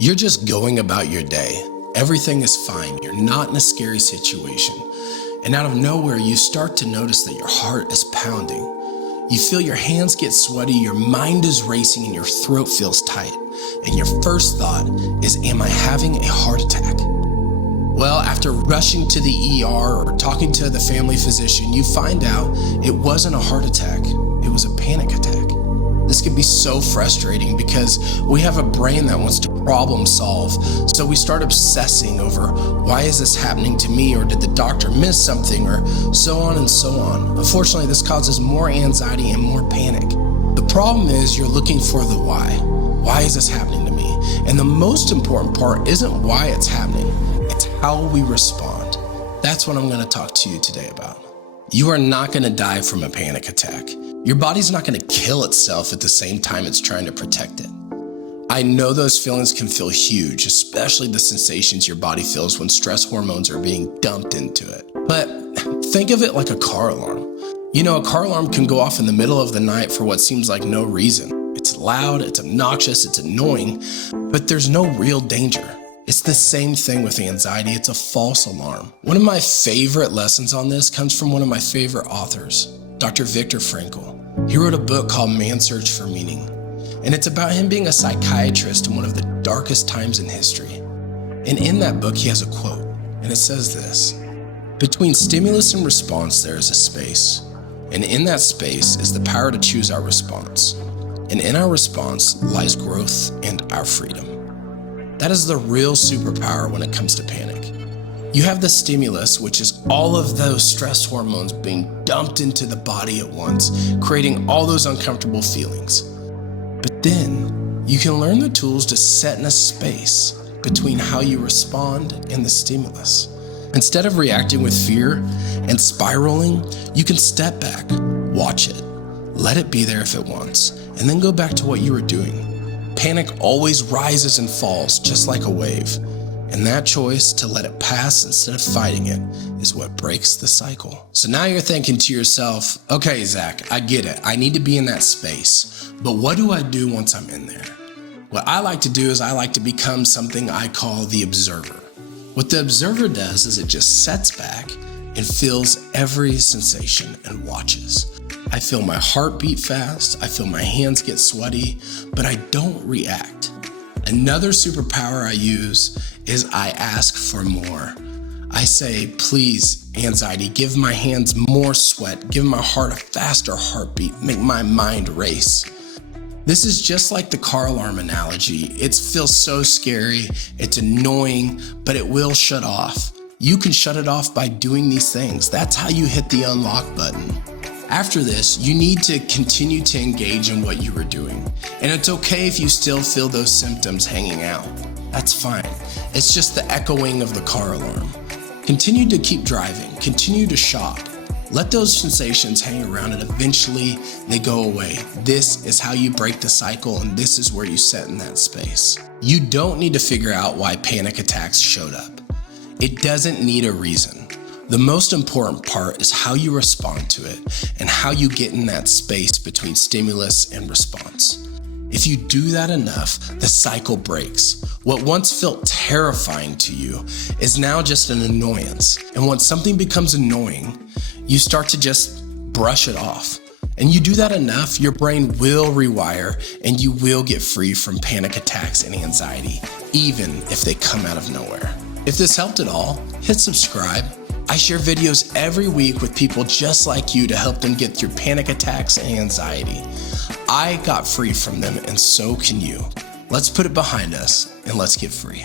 You're just going about your day. Everything is fine. You're not in a scary situation. And out of nowhere, you start to notice that your heart is pounding. You feel your hands get sweaty, your mind is racing, and your throat feels tight. And your first thought is, am I having a heart attack? Well, after rushing to the ER or talking to the family physician, you find out it wasn't a heart attack, it was a panic attack. This can be so frustrating because we have a brain that wants to problem solve. So we start obsessing over, why is this happening to me? Or did the doctor miss something? Or so on and so on. Unfortunately, this causes more anxiety and more panic. The problem is you're looking for the why. Why is this happening to me? And the most important part isn't why it's happening. It's how we respond. That's what I'm going to talk to you today about. You are not going to die from a panic attack. Your body's not going to kill itself at the same time it's trying to protect it. I know those feelings can feel huge, especially the sensations your body feels when stress hormones are being dumped into it. But think of it like a car alarm. You know, a car alarm can go off in the middle of the night for what seems like no reason. It's loud, it's obnoxious, it's annoying, but there's no real danger. It's the same thing with anxiety. It's a false alarm. One of my favorite lessons on this comes from one of my favorite authors, Dr. Viktor Frankl. He wrote a book called Man's Search for Meaning, and it's about him being a psychiatrist in one of the darkest times in history. And in that book, he has a quote, and it says this: "Between stimulus and response, there is a space, and in that space is the power to choose our response. And in our response lies growth and our freedom." That is the real superpower when it comes to panic. You have the stimulus, which is all of those stress hormones being dumped into the body at once, creating all those uncomfortable feelings. But then you can learn the tools to set in a space between how you respond and the stimulus. Instead of reacting with fear and spiraling, you can step back, watch it, let it be there if it wants, and then go back to what you were doing. Panic always rises and falls, just like a wave. And that choice to let it pass instead of fighting it is what breaks the cycle. So now you're thinking to yourself, okay, Zach, I get it. I need to be in that space. But what do I do once I'm in there? What I like to do is I like to become something I call the observer. What the observer does is it just sits back and feels every sensation and watches. I feel my heart beat fast, I feel my hands get sweaty, but I don't react. Another superpower I use is I ask for more. I say, please, anxiety, give my hands more sweat, give my heart a faster heartbeat, make my mind race. This is just like the car alarm analogy. It feels so scary, it's annoying, but it will shut off. You can shut it off by doing these things. That's how you hit the unlock button. After this, you need to continue to engage in what you were doing. And it's okay if you still feel those symptoms hanging out. That's fine. It's just the echoing of the car alarm. Continue to keep driving, continue to shop. Let those sensations hang around and eventually they go away. This is how you break the cycle, and this is where you set in that space. You don't need to figure out why panic attacks showed up. It doesn't need a reason. The most important part is how you respond to it and how you get in that space between stimulus and response. If you do that enough, the cycle breaks. What once felt terrifying to you is now just an annoyance. And once something becomes annoying, you start to just brush it off. And you do that enough, your brain will rewire and you will get free from panic attacks and anxiety, even if they come out of nowhere. If this helped at all, hit subscribe. I share videos every week with people just like you to help them get through panic attacks and anxiety. I got free from them, and so can you. Let's put it behind us and let's get free.